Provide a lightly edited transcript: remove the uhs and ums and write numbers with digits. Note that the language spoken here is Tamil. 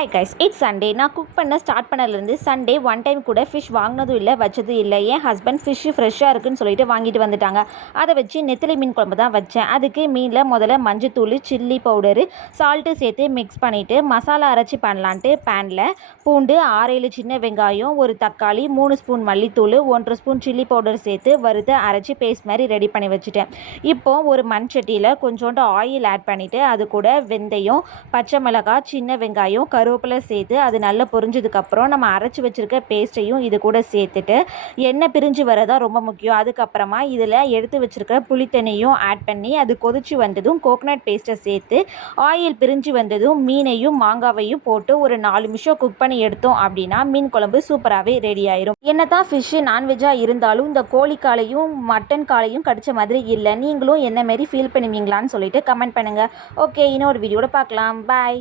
Hi guys, it's Sunday. நான் குக் பண்ண ஸ்டார்ட் பண்ணலேருந்து சண்டே ஒன் டைம் கூட ஃபிஷ் வாங்கினதும் இல்லை, வச்சதும் இல்லை. என் ஹஸ்பண்ட் ஃபிஷ்ஷு ஃப்ரெஷ்ஷாக இருக்குன்னு சொல்லிட்டு வாங்கிட்டு வந்துட்டாங்க. அதை வச்சு நெத்திலி மீன் குழம்பு தான் வச்சேன். அதுக்கு மீனில் முதல்ல மஞ்சத்தூள், சில்லி பவுடரு, சால்ட்டு சேர்த்து மிக்ஸ் பண்ணிவிட்டு மசாலா அரைச்சி பண்ணலான்ட்டு பேனில் பூண்டு 6-7 சின்ன வெங்காயம், ஒரு தக்காளி, 3 ஸ்பூன் மல்லித்தூள், 1 ஸ்பூன் சில்லி பவுடர் சேர்த்து வறுத்து அரைச்சி பேஸ்ட் மாதிரி ரெடி பண்ணி வச்சுட்டேன். இப்போது ஒரு மண் சட்டியில் கொஞ்சோண்டு ஆயில் ஆட் பண்ணிவிட்டு அது கூட வெந்தயம், பச்சை மிளகாய், சின்ன வெங்காயம், கருவேப்பிலை சேர்த்து அது நல்லா பொரிஞ்சதுக்கப்புறம் நம்ம அரைச்சி வச்சுருக்க பேஸ்ட்டையும் இது கூட சேர்த்துட்டு எண்ணெய் பிரிஞ்சு வரதா ரொம்ப முக்கியம். அதுக்கப்புறமா இதில் எடுத்து வச்சுருக்க புளித்தண்ணியும் ஆட் பண்ணி அது கொதிச்சு வந்ததும் கோகனட் பேஸ்ட்டை சேர்த்து ஆயில் பிரிஞ்சு வந்ததும் மீனையும் மாங்காவையும் போட்டு ஒரு 4 நிமிஷம் குக் பண்ணி எடுத்தோம் அப்படின்னா மீன் குழம்பு சூப்பராகவே ரெடி ஆயிரும். என்னதான் ஃபிஷ்ஷு நான்வெஜ்ஜாக இருந்தாலும் இந்த கோழிக்காலையும் மட்டன் காலையும் கடிச்ச மாதிரி இல்லை. நீங்களும் என்ன மாரி ஃபீல் பண்ணுவீங்களான்னு சொல்லிட்டு கமெண்ட் பண்ணுங்கள். ஓகே, இன்னொரு வீடியோட பார்க்கலாம். பாய்.